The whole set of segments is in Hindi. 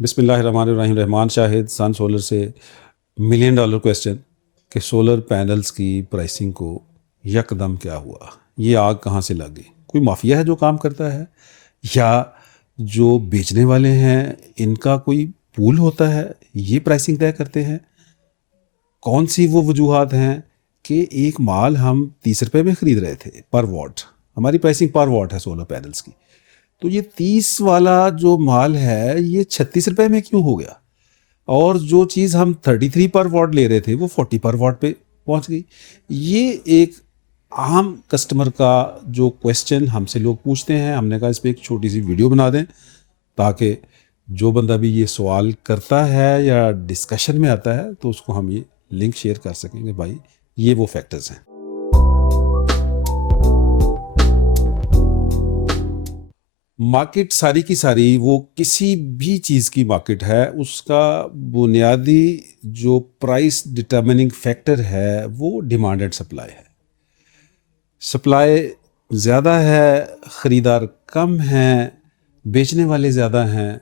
बिस्मिल्लाहिर्रहमानिर्रहीम। रहमान शाहिद, सन सोलर से मिलियन डॉलर क्वेश्चन कि सोलर पैनल्स की प्राइसिंग को यकदम क्या हुआ? ये आग कहाँ से लग गई? कोई माफिया है जो काम करता है, या जो बेचने वाले हैं इनका कोई पूल होता है, ये प्राइसिंग तय करते हैं? कौन सी वो वजूहात हैं कि एक माल हम 30 रुपए में ख़रीद रहे थे पर वॉट, हमारी प्राइसिंग पर वॉट है सोलर पैनल्स की, तो ये 30 वाला जो माल है ये 36 रुपए में क्यों हो गया? और जो चीज़ हम 33 पर वॉट ले रहे थे वो 40 पर वॉट पे पहुंच गई। ये एक आम कस्टमर का जो क्वेश्चन हमसे लोग पूछते हैं, हमने कहा इस पे एक छोटी सी वीडियो बना दें ताकि जो बंदा भी ये सवाल करता है या डिस्कशन में आता है तो उसको हम ये लिंक शेयर कर सकेंगे। भाई ये वो फैक्टर्स हैं। मार्केट सारी की सारी, वो किसी भी चीज़ की मार्केट है, उसका बुनियादी जो प्राइस डिटर्मिनिंग फैक्टर है वो डिमांड एंड सप्लाई है। सप्लाई ज़्यादा है, ख़रीदार कम हैं, बेचने वाले ज़्यादा हैं,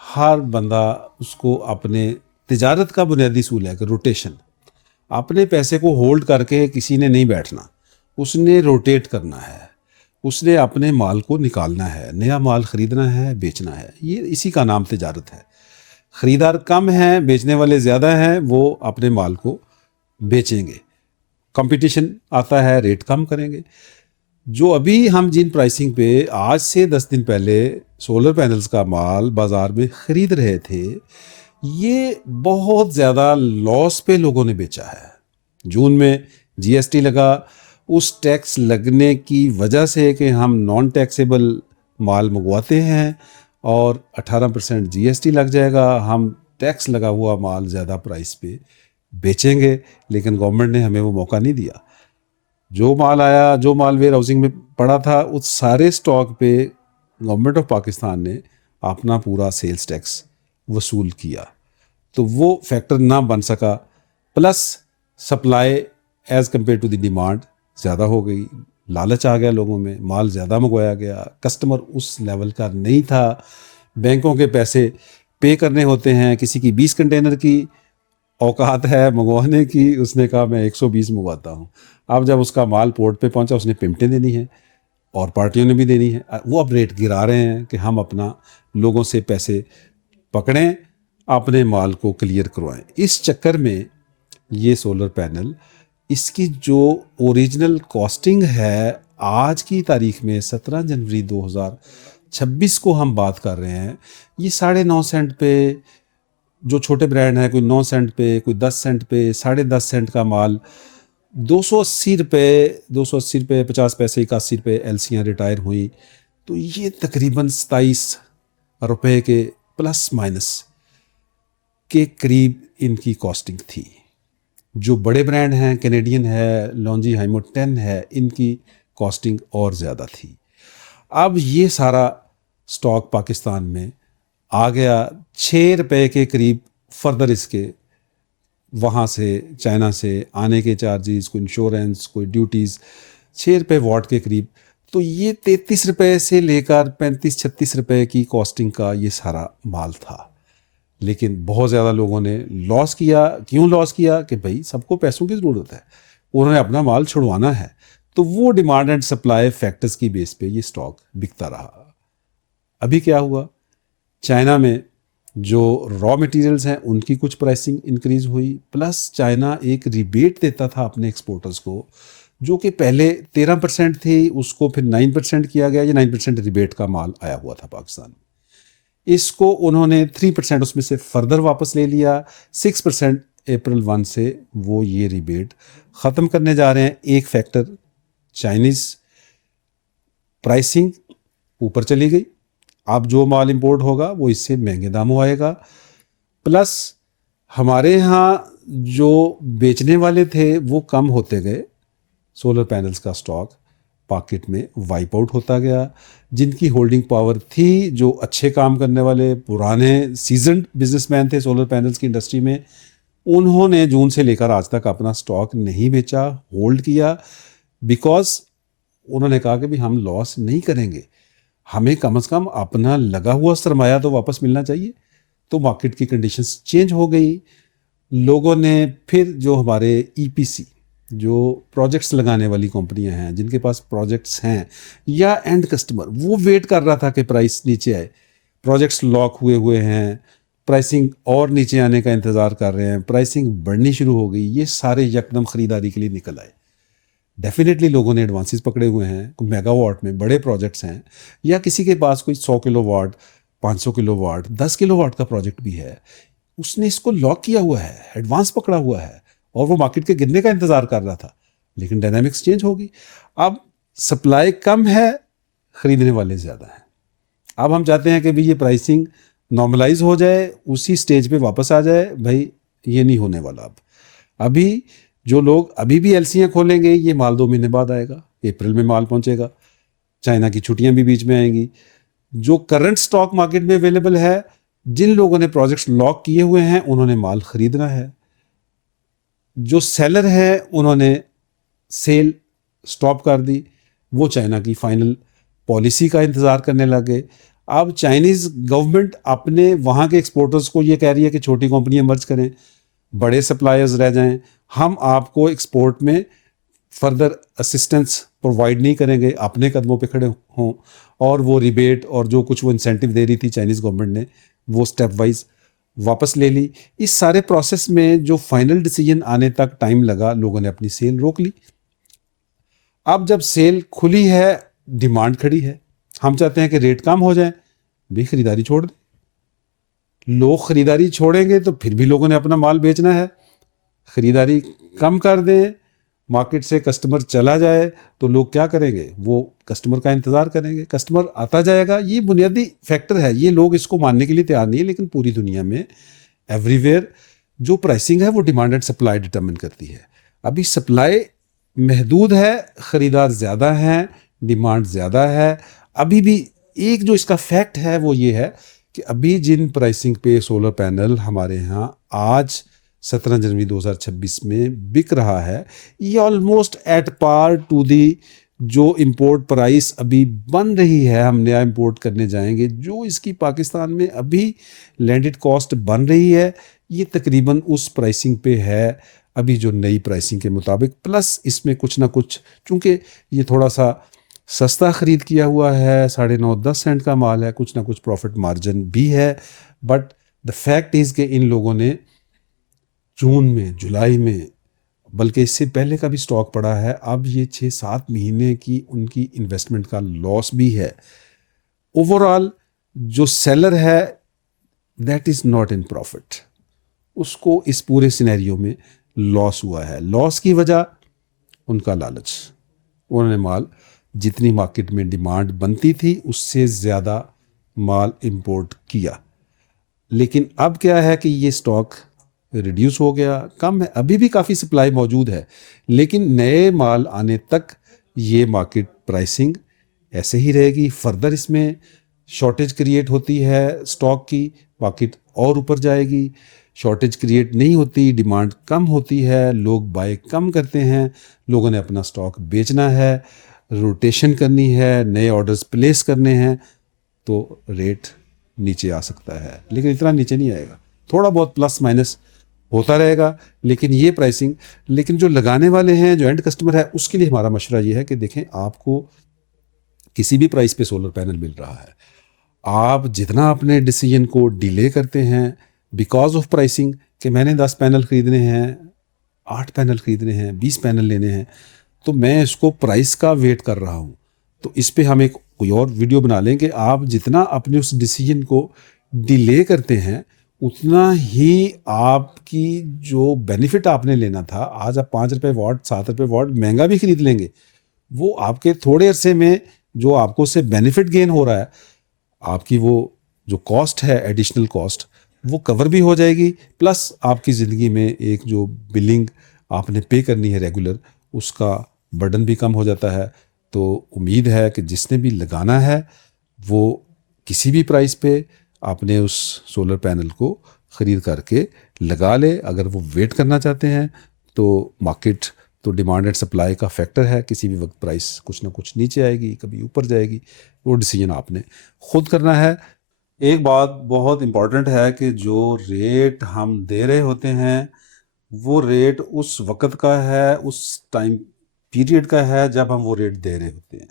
हर बंदा उसको अपने तिजारत का बुनियादी असूल है कि रोटेशन, अपने पैसे को होल्ड करके किसी ने नहीं बैठना, उसने रोटेट करना है, उसने अपने माल को निकालना है, नया माल ख़रीदना है, बेचना है। ये इसी का नाम तिजारत है। ख़रीदार कम हैं, बेचने वाले ज़्यादा हैं, वो अपने माल को बेचेंगे। कंपटीशन आता है, रेट कम करेंगे। जो अभी हम जिन प्राइसिंग पे आज से 10 दिन पहले सोलर पैनल्स का माल बाज़ार में ख़रीद रहे थे, ये बहुत ज़्यादा लॉस पे लोगों ने बेचा है। जून में जीएसटी लगा, उस टैक्स लगने की वजह से कि हम नॉन टैक्सेबल माल मंगवाते हैं और 18% जीएसटी लग जाएगा, हम टैक्स लगा हुआ माल ज़्यादा प्राइस पे बेचेंगे, लेकिन गवर्नमेंट ने हमें वो मौका नहीं दिया। जो माल आया, जो माल वेयर हाउसिंग में पड़ा था, उस सारे स्टॉक पे गवर्नमेंट ऑफ पाकिस्तान ने अपना पूरा सेल्स टैक्स वसूल किया, तो वो फैक्टर ना बन सका। Plus supply as compare to the demand ज़्यादा हो गई, लालच आ गया लोगों में, माल ज़्यादा मंगवाया गया, कस्टमर उस लेवल का नहीं था। बैंकों के पैसे पे करने होते हैं, किसी की 20 कंटेनर की औकात है मंगवाने की, उसने कहा मैं 120 मंगवाता हूँ। अब जब उसका माल पोर्ट पे पहुंचा, उसने पेमेंटें देनी है और पार्टियों ने भी देनी है, वो अब रेट गिरा रहे हैं कि हम अपना लोगों से पैसे पकड़ें, अपने माल को क्लियर करवाएं। इस चक्कर में ये सोलर पैनल, इसकी जो ओरिजिनल कॉस्टिंग है आज की तारीख में 17 जनवरी 2026 को हम बात कर रहे हैं, ये 9.5 सेंट पे, जो छोटे ब्रांड हैं कोई 9 सेंट पे, कोई 10 सेंट पे, 10.5 सेंट का माल 280 रुपये, 280 रुपये 50 पैसे, 81 रुपये एलसियाँ रिटायर हुई, तो ये तकरीबन 27 रुपये के प्लस माइनस के करीब इनकी कॉस्टिंग थी। जो बड़े ब्रांड हैं, कैनेडियन है, लॉन्जी हाइमो 10 है, इनकी कॉस्टिंग और ज़्यादा थी। अब ये सारा स्टॉक पाकिस्तान में आ गया 6 रुपये के करीब, फर्दर इसके वहाँ से चाइना से आने के चार्जेस, कोई इंश्योरेंस, कोई ड्यूटीज़, 6 रुपये वॉट के करीब। तो ये 33 रुपये से लेकर 35-36 रुपये की कॉस्टिंग का ये सारा माल था। लेकिन बहुत ज़्यादा लोगों ने लॉस किया। क्यों लॉस किया? कि भाई सबको पैसों की ज़रूरत है, उन्होंने अपना माल छुड़वाना है, तो वो डिमांड एंड सप्लाई फैक्टर्स की बेस पे ये स्टॉक बिकता रहा। अभी क्या हुआ? चाइना में जो रॉ मटेरियल्स हैं उनकी कुछ प्राइसिंग इंक्रीज हुई, प्लस चाइना एक रिबेट देता था अपने एक्सपोर्टर्स को, जो कि पहले 13% थी, उसको फिर 9% किया गया। ये 9% रिबेट का माल आया हुआ था पाकिस्तान में, इसको उन्होंने 3% उसमें से फर्दर वापस ले लिया। 6% अप्रैल 1 से वो ये रिबेट ख़त्म करने जा रहे हैं। एक फैक्टर, चाइनीज़ प्राइसिंग ऊपर चली गई, अब जो माल इंपोर्ट होगा वो इससे महंगे दामों आएगा। प्लस हमारे यहाँ जो बेचने वाले थे वो कम होते गए, सोलर पैनल्स का स्टॉक मार्केट में वाइप आउट होता गया। जिनकी होल्डिंग पावर थी, जो अच्छे काम करने वाले पुराने सीजन्ड बिजनेसमैन थे सोलर पैनल्स की इंडस्ट्री में, उन्होंने जून से लेकर आज तक अपना स्टॉक नहीं बेचा, होल्ड किया, बिकॉज उन्होंने कहा कि भी हम लॉस नहीं करेंगे, हमें कम से कम अपना लगा हुआ सरमाया तो वापस मिलना चाहिए। तो मार्केट की कंडीशंस चेंज हो गई। लोगों ने फिर जो हमारे ईपीसी, जो प्रोजेक्ट्स लगाने वाली कंपनियां हैं, जिनके पास प्रोजेक्ट्स हैं, या एंड कस्टमर, वो वेट कर रहा था कि प्राइस नीचे आए। प्रोजेक्ट्स लॉक हुए हुए हैं, प्राइसिंग और नीचे आने का इंतज़ार कर रहे हैं, प्राइसिंग बढ़नी शुरू हो गई, ये सारे यकदम ख़रीदारी के लिए निकल आए। डेफिनेटली लोगों ने एडवांसेस पकड़े हुए हैं, कोई मेगावाट में बड़े प्रोजेक्ट्स हैं, या किसी के पास कोई 100 किलोवाट, 500 किलोवाट, 10 किलोवाट का प्रोजेक्ट भी है, उसने इसको लॉक किया हुआ है, एडवांस पकड़ा हुआ है, और वो मार्केट के गिरने का इंतजार कर रहा था। लेकिन डायनामिक्स चेंज होगी। अब सप्लाई कम है, खरीदने वाले ज़्यादा हैं। अब हम चाहते हैं कि भाई ये प्राइसिंग नॉर्मलाइज हो जाए, उसी स्टेज पे वापस आ जाए। भाई ये नहीं होने वाला। अब अभी जो लोग अभी भी एलसीआं खोलेंगे, ये माल 2 महीने बाद आएगा, अप्रैल में माल पहुंचेगा, चाइना की छुट्टियां भी बीच में आएंगी। जो करंट स्टॉक मार्केट में अवेलेबल है, जिन लोगों ने प्रोजेक्ट्स लॉक किए हुए हैं, उन्होंने माल खरीदना है। जो सेलर है, उन्होंने सेल स्टॉप कर दी, वो चाइना की फाइनल पॉलिसी का इंतज़ार करने लग गए। अब चाइनीज़ गवर्नमेंट अपने वहाँ के एक्सपोर्टर्स को ये कह रही है कि छोटी कंपनियां मर्ज करें, बड़े सप्लायर्स रह जाएं, हम आपको एक्सपोर्ट में फर्दर असिस्टेंस प्रोवाइड नहीं करेंगे, अपने कदमों पे खड़े हों। और वो रिबेट और जो कुछ वो इंसेंटिव दे रही थी चाइनीज़ गवर्नमेंट ने, वो स्टेप वाइज वापस ले ली। इस सारे प्रोसेस में जो फाइनल डिसीजन आने तक टाइम लगा, लोगों ने अपनी सेल रोक ली। अब जब सेल खुली है, डिमांड खड़ी है, हम चाहते हैं कि रेट कम हो जाए, भी खरीदारी छोड़ दें। लोग खरीदारी छोड़ेंगे तो फिर भी लोगों ने अपना माल बेचना है। खरीदारी कम कर दें, मार्केट से कस्टमर चला जाए, तो लोग क्या करेंगे? वो कस्टमर का इंतज़ार करेंगे, कस्टमर आता जाएगा। ये बुनियादी फैक्टर है, ये लोग इसको मानने के लिए तैयार नहीं है, लेकिन पूरी दुनिया में एवरीवेयर जो प्राइसिंग है वो डिमांड एंड सप्लाई डिटरमिन करती है। अभी सप्लाई महदूद है, ख़रीदार ज़्यादा हैं, डिमांड ज़्यादा है। अभी भी एक जो इसका फैक्ट है वो ये है कि अभी जिन प्राइसिंग पे सोलर पैनल हमारे यहाँ आज 17 जनवरी 2026 में बिक रहा है, ये almost at par to the जो इंपोर्ट प्राइस अभी बन रही है, हम नया इंपोर्ट करने जाएंगे, जो इसकी पाकिस्तान में अभी लैंडेड कॉस्ट बन रही है, ये तकरीबन उस प्राइसिंग पे है अभी जो नई प्राइसिंग के मुताबिक। प्लस इसमें कुछ ना कुछ, चूँकि ये थोड़ा सा सस्ता ख़रीद किया हुआ है, 9.5-10 सेंट का माल है, कुछ ना कुछ प्रॉफिट मार्जिन भी है। बट द फैक्ट इज़ कि इन लोगों ने जून में, जुलाई में, बल्कि इससे पहले का भी स्टॉक पड़ा है। अब ये 6-7 महीने की उनकी इन्वेस्टमेंट का लॉस भी है। ओवरऑल जो सेलर है, that is not in profit, उसको इस पूरे सिनेरियो में लॉस हुआ है। लॉस की वजह उनका लालच, उन्होंने माल जितनी मार्केट में डिमांड बनती थी उससे ज़्यादा माल इंपोर्ट किया। लेकिन अब क्या है कि ये स्टॉक रिड्यूस हो गया, कम है, अभी भी काफ़ी सप्लाई मौजूद है, लेकिन नए माल आने तक ये मार्केट प्राइसिंग ऐसे ही रहेगी। फर्दर इसमें शॉर्टेज क्रिएट होती है स्टॉक की, मार्केट और ऊपर जाएगी। शॉर्टेज क्रिएट नहीं होती, डिमांड कम होती है, लोग बाय कम करते हैं, लोगों ने अपना स्टॉक बेचना है, रोटेशन करनी है, नए ऑर्डर्स प्लेस करने हैं, तो रेट नीचे आ सकता है। लेकिन इतना नीचे नहीं आएगा, थोड़ा बहुत प्लस माइनस होता रहेगा। लेकिन ये प्राइसिंग, लेकिन जो लगाने वाले हैं, जो एंड कस्टमर है, उसके लिए हमारा मशवरा ये है कि देखें, आपको किसी भी प्राइस पे सोलर पैनल मिल रहा है, आप जितना अपने डिसीजन को डिले करते हैं बिकॉज ऑफ प्राइसिंग, कि मैंने 10 पैनल खरीदने हैं, 8 पैनल खरीदने हैं, 20 पैनल लेने हैं, तो मैं इसको प्राइस का वेट कर रहा हूँ। तो इस पे हम एक कोई और वीडियो बना लें कि आप जितना अपने उस डिसीजन को डिले करते हैं, उतना ही आपकी जो बेनिफिट आपने लेना था, आज आप 5 रुपये वाट, 7 रुपये वाट महंगा भी खरीद लेंगे, वो आपके थोड़े अरसे में जो आपको उससे बेनिफिट गेन हो रहा है, आपकी वो जो कॉस्ट है, एडिशनल कॉस्ट, वो कवर भी हो जाएगी। प्लस आपकी ज़िंदगी में एक जो बिलिंग आपने पे करनी है रेगुलर, उसका बर्डन भी कम हो जाता है। तो उम्मीद है कि जिसने भी लगाना है वो किसी भी प्राइस पे आपने उस सोलर पैनल को ख़रीद करके लगा ले। अगर वो वेट करना चाहते हैं तो मार्केट तो डिमांड एंड सप्लाई का फैक्टर है, किसी भी वक्त प्राइस कुछ ना कुछ नीचे आएगी, कभी ऊपर जाएगी, वो डिसीजन आपने खुद करना है। एक बात बहुत इम्पॉर्टेंट है कि जो रेट हम दे रहे होते हैं वो रेट उस वक़्त का है, उस टाइम पीरियड का है जब हम वो रेट दे रहे होते हैं।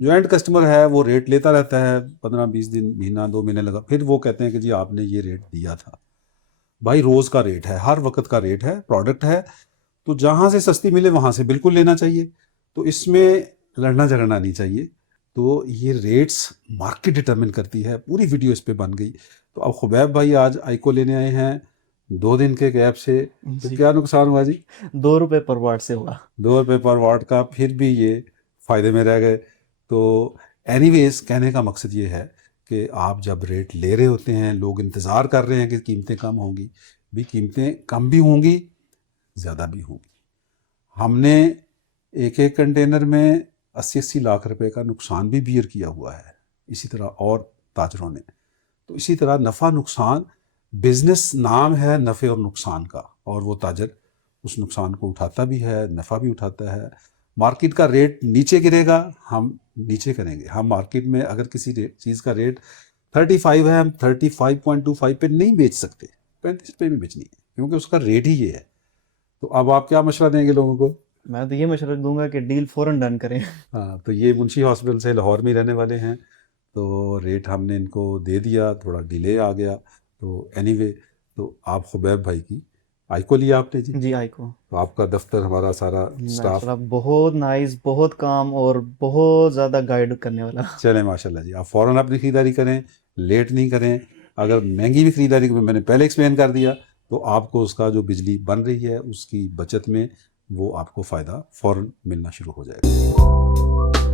जो एंड कस्टमर है वो रेट लेता रहता है 15-20 दिन, महीना 2 महीने लगा, फिर वो कहते हैं कि जी आपने ये रेट दिया था। भाई रोज़ का रेट है, हर वक़्त का रेट है, प्रोडक्ट है, तो जहाँ से सस्ती मिले वहाँ से बिल्कुल लेना चाहिए। तो इसमें लड़ना झगड़ना नहीं चाहिए। तो ये रेट्स मार्केट डिटरमिन करती है, पूरी वीडियो इस पे बन गई। तो अब खुबैब भाई आज आइको लेने आए हैं 2 दिन के गैप से, तो जी। क्या नुकसान हुआ जी? 2 रुपए पर वाट से हुआ। 2 रुपए पर वाट का, फिर भी ये फ़ायदे में रह गए। तो एनीवेज़ कहने का मकसद ये है कि आप जब रेट ले रहे होते हैं, लोग इंतज़ार कर रहे हैं कि कीमतें कम होंगी, भी कीमतें कम भी होंगी, ज़्यादा भी होंगी। हमने एक-एक कंटेनर में 80-80 लाख रुपए का नुकसान भी बियर किया हुआ है, इसी तरह और ताजरों ने। तो इसी तरह नफ़ा नुकसान, बिज़नेस नाम है नफ़े और नुकसान का, और वो ताजर उस नुकसान को उठाता भी है, नफ़ा भी उठाता है। मार्केट का रेट नीचे गिरेगा, हम नीचे करेंगे। हम मार्केट में अगर किसी चीज़ का रेट 35 है, हम 35.25 पे नहीं बेच सकते, 35 पे भी बेचनी है, क्योंकि उसका रेट ही ये है। तो अब आप क्या मशवरा देंगे लोगों को? मैं तो ये मशवरा दूंगा कि डील फौरन डन करें। हाँ, तो ये मुंशी हॉस्पिटल से लाहौर में ही रहने वाले हैं, तो रेट हमने इनको दे दिया, थोड़ा डिले आ गया। तो एनीवे, तो आप खुबैब भाई की आइको लिया आपने जी, जी आई को। तो आपका दफ्तर, हमारा सारा स्टाफ। माशाल्लाह बहुत नाइस, बहुत काम और बहुत ज़्यादा गाइड करने वाला। चले माशाल्लाह जी, आप फ़ौरन अपनी ख़रीदारी करें, लेट नहीं करें। अगर महंगी भी ख़रीदारी मैंने पहले एक्सप्लेन कर दिया, तो आपको उसका जो बिजली बन रही है उसकी बचत में वो आपको फ़ायदा फ़ौरन मिलना शुरू हो जाएगा।